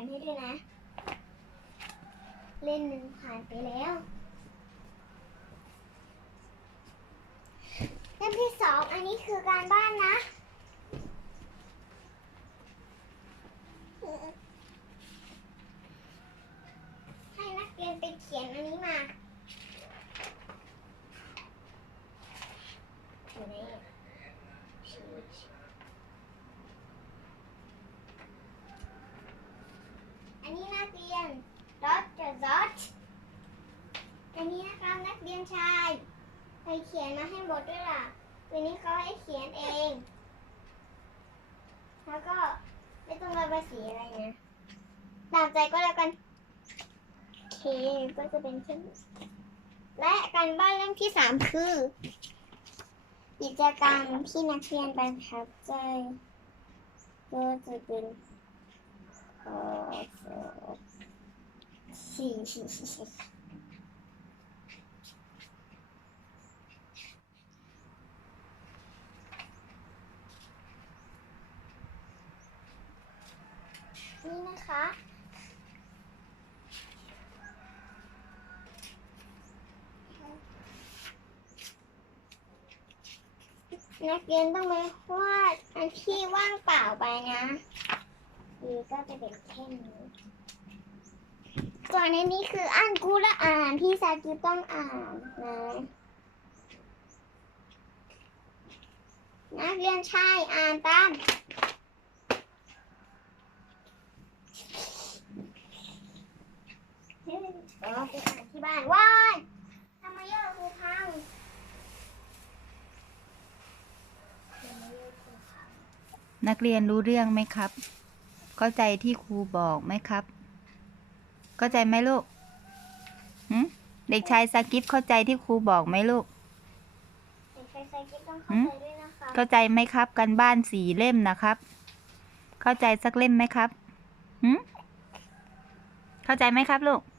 มให้ด้วยนะ เล่นหนึ่งผ่านไปแล้วเล่มที่สองอันนี้คือการบ้านนะให้นักเรียนไปเขียนอันนี้มาอยู่ไหนอะอันนี้นักเรียนดอทจะดอทอั นี้นะครับ นักเรียนชายไปเขียนมาให้หมดด้วยล่ะตัวนี้เขาให้เขียนเอง แล้วก็ไม่ต้องระบายสีอะไรนะ ตามใจก็แล้วกันโอเคก็จะเป็นเช่นนี้และการบ้านเรื่องที่สามคือกิจกรรมที่นักเรียนประทับใจก็จะเป็นเอ่อสี่สี่สี่สี่ นี่นะคะ นักเรียนต้องไปวาดอันที่ว่างเปล่าไปนะนี่ก็จะเป็นแค่นี้ส่วนในนี้คืออ่านกูและอ่านพี่ซากิต้องอ่านนะนักเรียนชายอ่านตามเออ ไปอ่านที่บ้านว้ายทำไมยอดครูพังนักเรียนรู้เรื่องไหมครับ เข้าใจที่ครูบอกไหมครับ เข้าใจไหมลูกหึเด็กชายสากิฟเข้าใจที่ครูบอกไหมลูก เด็กชายไซกิต้องเข้าใจด้วยนะคะเข้าใจไหมครับ กันบ้านสี่เล่มนะครับ เข้าใจสักเล่มไหมครับหึเข้าใจไหมครับลูกหึ